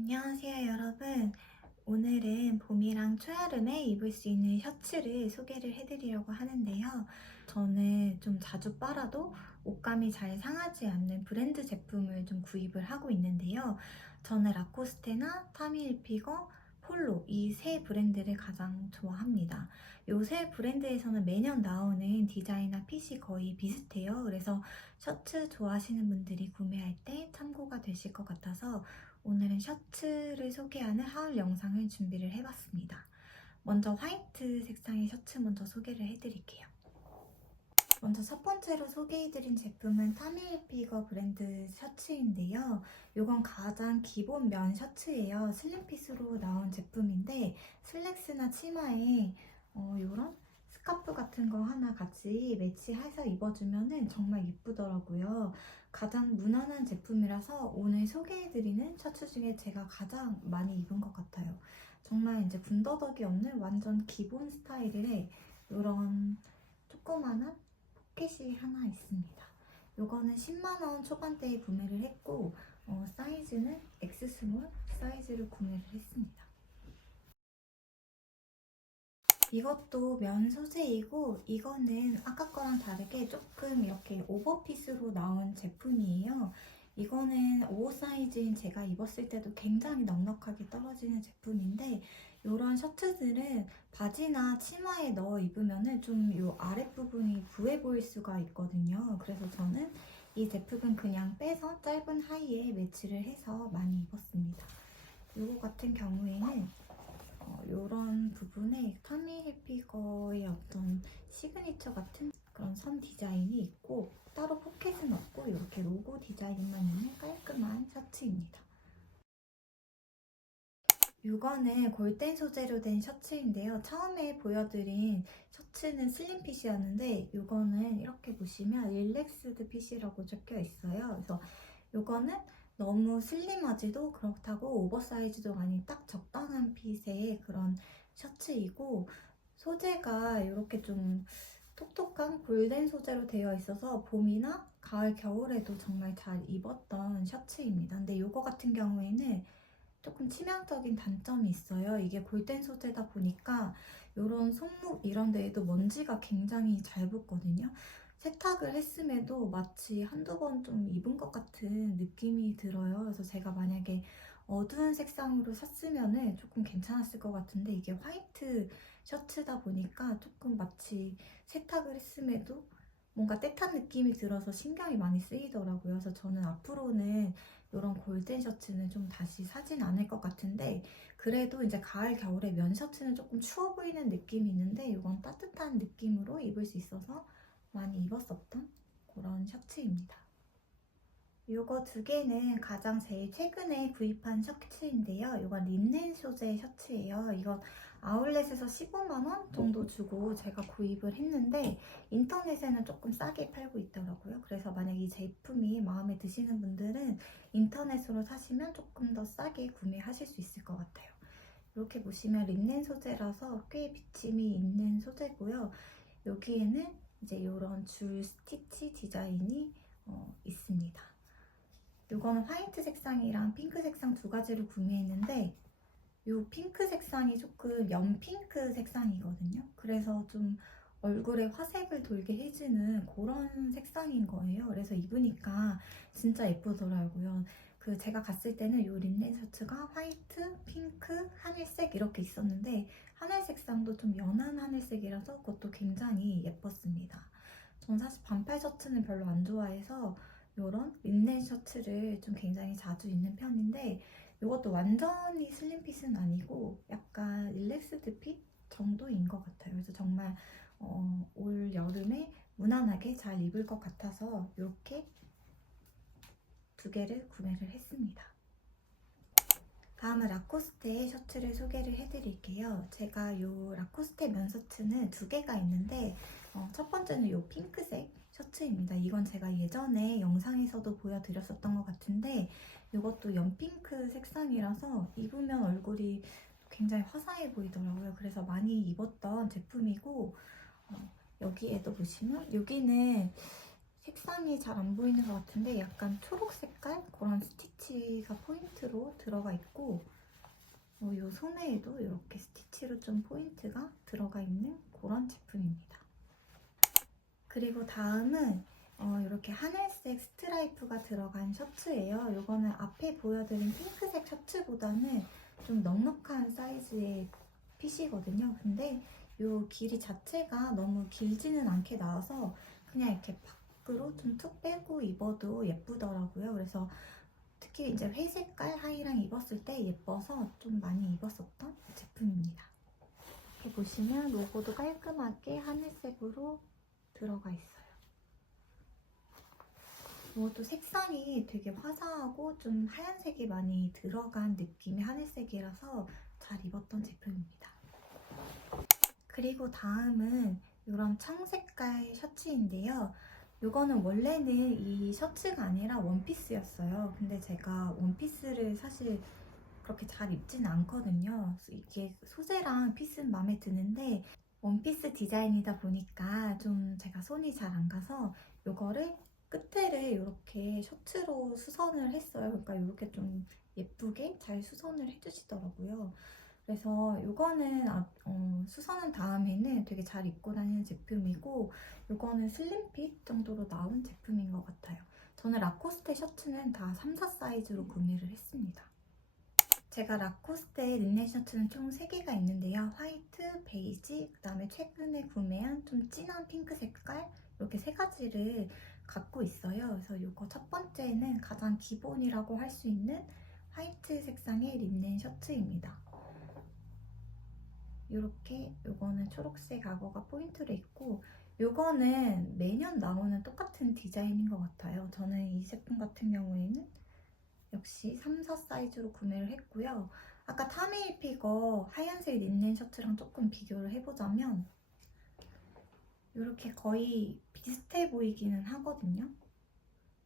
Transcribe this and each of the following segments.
안녕하세요 여러분. 오늘은 봄이랑 초여름에 입을 수 있는 셔츠를 소개를 해드리려고 하는데요. 저는 좀 자주 빨아도 옷감이 잘 상하지 않는 브랜드 제품을 좀 구입을 하고 있는데요. 저는 라코스테나 타미일피거 폴로 이 세 브랜드를 가장 좋아합니다. 이세 브랜드에서는 매년 나오는 디자인이나 핏이 거의 비슷해요. 그래서 셔츠 좋아하시는 분들이 구매할 때 참고가 되실 것 같아서 오늘은 셔츠를 소개하는 하울 영상을 준비를 해봤습니다. 먼저 화이트 색상의 셔츠 먼저 소개를 해드릴게요. 먼저 첫 번째로 소개해드린 제품은 타밀피거 브랜드 셔츠인데요. 이건 가장 기본 면 셔츠예요. 슬림핏으로 나온 제품인데 슬랙스나 치마에 어, 이런 스카프 같은 거 하나 같이 매치해서 입어주면 정말 예쁘더라고요. 가장 무난한 제품이라서 오늘 소개해드리는 셔츠 중에 제가 가장 많이 입은 것 같아요. 정말 이제 군더더기 없는 완전 기본 스타일의 이런 조그만한 포켓이 하나 있습니다. 이거는 10만원 초반대에 구매를 했고 어, 사이즈는 X 스몰 사이즈를 구매를 했습니다. 이것도 면 소재이고 이거는 아까 거랑 다르게 조금 이렇게 오버핏으로 나온 제품이에요. 이거는 5 사이즈인 제가 입었을 때도 굉장히 넉넉하게 떨어지는 제품인데 이런 셔츠들은 바지나 치마에 넣어 입으면 좀 이 아랫부분이 부해 보일 수가 있거든요. 그래서 저는 이 제품은 그냥 빼서 짧은 하의에 매치를 해서 많이 입었습니다. 이거 같은 경우에는 이런 부분에 타미 해피거의 어떤 시그니처 같은 그런 선 디자인이 있고 따로 포켓은 없고 이렇게 로고 디자인만 있는 깔끔한 셔츠입니다. 이거는 골덴 소재로 된 셔츠인데요. 처음에 보여드린 셔츠는 슬림핏이었는데 이거는 이렇게 보시면 릴렉스드 핏이라고 적혀 있어요. 그래서 이거는 너무 슬림하지도 그렇다고 오버사이즈도 아닌 딱 적당한 핏의 그런 셔츠이고 소재가 이렇게 좀 톡톡한 골덴 소재로 되어 있어서 봄이나 가을, 겨울에도 정말 잘 입었던 셔츠입니다. 근데 이거 같은 경우에는 조금 치명적인 단점이 있어요. 이게 골덴 소재다 보니까 이런 손목 이런 데에도 먼지가 굉장히 잘 붙거든요. 세탁을 했음에도 마치 한두 번 좀 입은 것 같은 느낌이 들어요. 그래서 제가 만약에 어두운 색상으로 샀으면 조금 괜찮았을 것 같은데 이게 화이트 셔츠다 보니까 조금 마치 세탁을 했음에도 뭔가 떼탄 느낌이 들어서 신경이 많이 쓰이더라고요. 그래서 저는 앞으로는 이런 골든 셔츠는 좀 다시 사진 않을 것 같은데 그래도 이제 가을, 겨울에 면 셔츠는 조금 추워 보이는 느낌이 있는데 이건 따뜻한 느낌으로 입을 수 있어서 많이 입었었던 그런 셔츠입니다. 이거 두 개는 가장 제일 최근에 구입한 셔츠인데요. 이건 린넨 소재 셔츠예요. 이건 아울렛에서 15만원 정도 주고 제가 구입을 했는데 인터넷에는 조금 싸게 팔고 있더라고요. 그래서 만약 이 제품이 마음에 드시는 분들은 인터넷으로 사시면 조금 더 싸게 구매하실 수 있을 것 같아요. 이렇게 보시면 린넨 소재라서 꽤 비침이 있는 소재고요. 여기에는 이제 이런 줄 스티치 디자인이 어, 있습니다. 이거는 화이트 색상이랑 핑크 색상 두 가지를 구매했는데 이 핑크 색상이 조금 연핑크 색상이거든요. 그래서 좀 얼굴에 화색을 돌게 해주는 그런 색상인 거예요. 그래서 입으니까 진짜 예쁘더라고요. 그 제가 갔을 때는 이 린넨 셔츠가 화이트, 핑크, 하늘색 이렇게 있었는데 하늘 색상도 좀 연한 하늘색이라서 그것도 굉장히 예뻤습니다. 전 사실 반팔 셔츠는 별로 안 좋아해서 이런 린넨 셔츠를 좀 굉장히 자주 입는 편인데 이것도 완전히 슬림핏은 아니고 약간 릴렉스드 핏 정도인 것 같아요. 그래서 정말 어, 올 여름에 무난하게 잘 입을 것 같아서 이렇게 두 개를 구매를 했습니다. 다음은 라코스테의 셔츠를 소개를 해드릴게요. 제가 이 라코스테 면 셔츠는 두 개가 있는데 어, 첫 번째는 이 핑크색 셔츠입니다. 이건 제가 예전에 영상에서도 보여드렸었던 것 같은데 이것도 연핑크 색상이라서 입으면 얼굴이 굉장히 화사해 보이더라고요. 그래서 많이 입었던 제품이고 어, 여기에도 보시면 여기는 색상이 잘 안 보이는 것 같은데 약간 초록 색깔 그런 스티치가 포인트로 들어가 있고 어, 이 소매에도 이렇게 스티치로 좀 포인트가 들어가 있는 그런 제품입니다. 그리고 다음은 어, 이렇게 하늘색 스트라이프가 들어간 셔츠예요. 이거는 앞에 보여드린 핑크색 셔츠보다는 좀 넉넉한 사이즈의 핏이거든요. 근데 이 길이 자체가 너무 길지는 않게 나와서 그냥 이렇게 밖으로 좀 툭 빼고 입어도 예쁘더라고요. 그래서 특히 이제 회색깔 하의랑 입었을 때 예뻐서 좀 많이 입었었던 제품입니다. 이렇게 보시면 로고도 깔끔하게 하늘색으로 들어가 있어요. 이것도 색상이 되게 화사하고 좀 하얀색이 많이 들어간 느낌의 하늘색이라서 잘 입었던 제품입니다. 그리고 다음은 이런 청색깔 셔츠인데요. 이거는 원래는 이 셔츠가 아니라 원피스였어요. 근데 제가 원피스를 사실 그렇게 잘 입진 않거든요. 이게 소재랑 핏은 마음에 드는데 원피스 디자인이다 보니까 좀 제가 손이 잘 안 가서 이거를 끝에를 이렇게 셔츠로 수선을 했어요. 그러니까 이렇게 좀 예쁘게 잘 수선을 해주시더라고요. 그래서 이거는 아- 어, 수선한 다음에는 되게 잘 입고 다니는 제품이고 이거는 슬림핏 정도로 나온 제품인 것 같아요. 저는 라코스테 셔츠는 다 3, 4 사이즈로 구매를 했습니다. 제가 라코스테 린넨 셔츠는 총 3개가 있는데요. 화이트, 베이지, 그 다음에 최근에 구매한 좀 진한 핑크 색깔 이렇게 세 가지를 갖고 있어요. 그래서 이거 첫 번째는 가장 기본이라고 할 수 있는 화이트 색상의 린넨 셔츠입니다. 이렇게 요거는 초록색 악어가 포인트로 있고 요거는 매년 나오는 똑같은 디자인인 것 같아요. 저는 이 제품 같은 경우에는 역시 3, 4 사이즈로 구매를 했고요. 아까 타메일 피거 하얀색 린넨 셔츠랑 조금 비교를 해보자면 이렇게 거의 비슷해 보이기는 하거든요.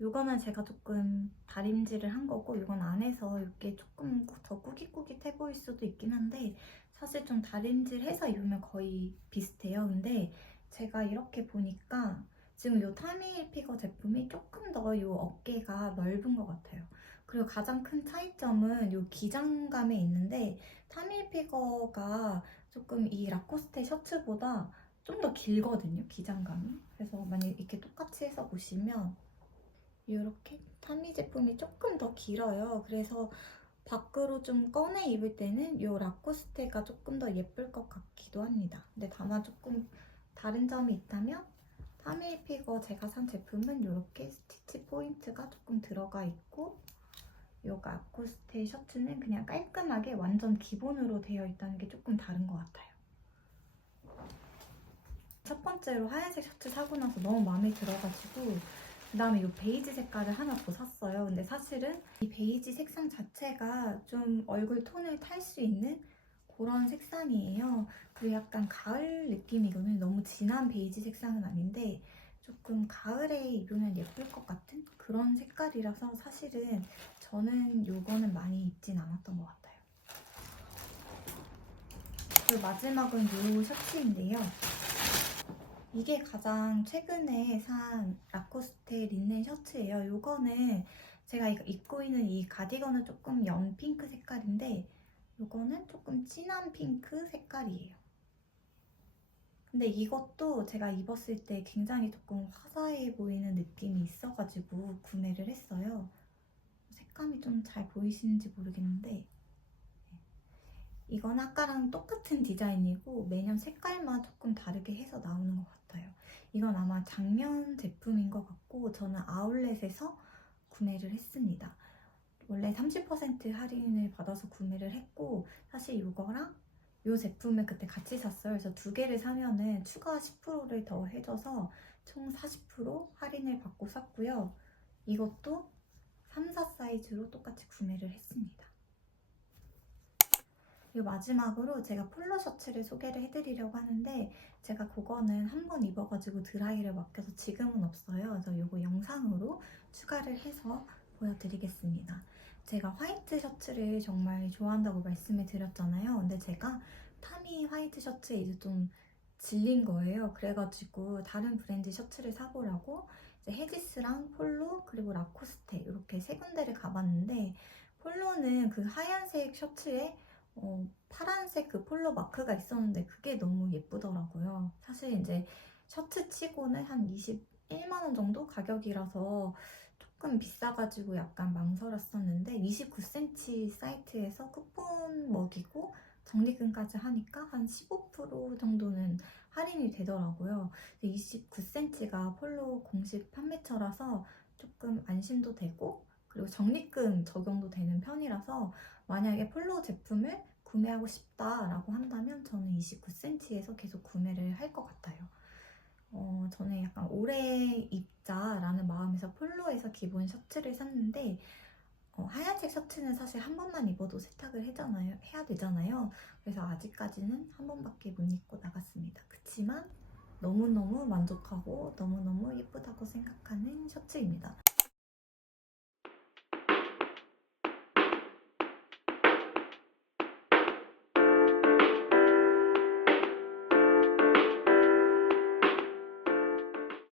요거는 제가 조금 다림질을 한 거고 이건 안에서 이렇게 조금 더 꾸깃꾸깃해 보일 수도 있긴 한데 사실 좀 다림질해서 입으면 거의 비슷해요. 근데 제가 이렇게 보니까 지금 요 타미일 피거 제품이 조금 더요 어깨가 넓은 것 같아요. 그리고 가장 큰 차이점은 요 기장감에 있는데 타미일 피거가 조금 이 라코스테 셔츠보다 좀 더 길거든요. 기장감이. 그래서 만약 이렇게 똑같이 해서 보시면 이렇게 타미 제품이 조금 더 길어요. 그래서 밖으로 좀 꺼내 입을 때는 이 라코스테가 조금 더 예쁠 것 같기도 합니다. 근데 다만 조금 다른 점이 있다면 타밀 피거 제가 산 제품은 이렇게 스티치 포인트가 조금 들어가 있고 이 라코스테 셔츠는 그냥 깔끔하게 완전 기본으로 되어 있다는 게 조금 다른 것 같아요. 첫 번째로 하얀색 셔츠 사고 나서 너무 마음에 들어가지고 그 다음에 이 베이지 색깔을 하나 더 샀어요. 근데 사실은 이 베이지 색상 자체가 좀 얼굴 톤을 탈 수 있는 그런 색상이에요. 그리고 약간 가을 느낌이거든요. 너무 진한 베이지 색상은 아닌데 조금 가을에 입으면 예쁠 것 같은 그런 색깔이라서 사실은 저는 이거는 많이 입진 않았던 것 같아요. 그리고 마지막은 이 셔츠인데요. 이게 가장 최근에 산 라코스테 린넨 셔츠예요. 요거는 제가 입고 있는 이 가디건은 조금 연 핑크 색깔인데 요거는 조금 진한 핑크 색깔이에요. 근데 이것도 제가 입었을 때 굉장히 조금 화사해 보이는 느낌이 있어가지고 구매를 했어요. 색감이 좀 잘 보이시는지 모르겠는데 네. 이건 아까랑 똑같은 디자인이고 매년 색깔만 조금 다르게 해서 나오는 것 같아요. 이건 아마 작년 제품인 것 같고 저는 아울렛에서 구매를 했습니다. 원래 30% 할인을 받아서 구매를 했고 사실 이거랑 이 제품을 그때 같이 샀어요. 그래서 두 개를 사면은 추가 10%를 더 해줘서 총 40% 할인을 받고 샀고요. 이것도 3, 4 사이즈로 똑같이 구매를 했습니다. 그리고 마지막으로 제가 폴로 셔츠를 소개를 해드리려고 하는데 제가 그거는 한 번 입어가지고 드라이를 맡겨서 지금은 없어요. 그래서 이거 영상으로 추가를 해서 보여드리겠습니다. 제가 화이트 셔츠를 정말 좋아한다고 말씀을 드렸잖아요. 근데 제가 타미 화이트 셔츠에 이제 좀 질린 거예요. 그래가지고 다른 브랜드 셔츠를 사보라고 이제 헤지스랑 폴로 그리고 라코스테 이렇게 세 군데를 가봤는데 폴로는 그 하얀색 셔츠에 어, 파란색 그 폴로 마크가 있었는데 그게 너무 예쁘더라고요. 사실 이제 셔츠 치고는 한 21만 원 정도 가격이라서 조금 비싸가지고 약간 망설였었는데 29cm 사이트에서 쿠폰 먹이고 적립금까지 하니까 한 15% 정도는 할인이 되더라고요. 29cm가 폴로 공식 판매처라서 조금 안심도 되고 그리고 적립금 적용도 되는 편이라서 만약에 폴로 제품을 구매하고 싶다라고 한다면 저는 29cm에서 계속 구매를 할 것 같아요. 어, 저는 약간 오래 입자라는 마음에서 폴로에서 기본 셔츠를 샀는데 어, 하얀색 셔츠는 사실 한 번만 입어도 세탁을 해잖아요, 해야 되잖아요. 그래서 아직까지는 한 번밖에 못 입고 나갔습니다. 그치만 너무너무 만족하고 너무너무 예쁘다고 생각하는 셔츠입니다.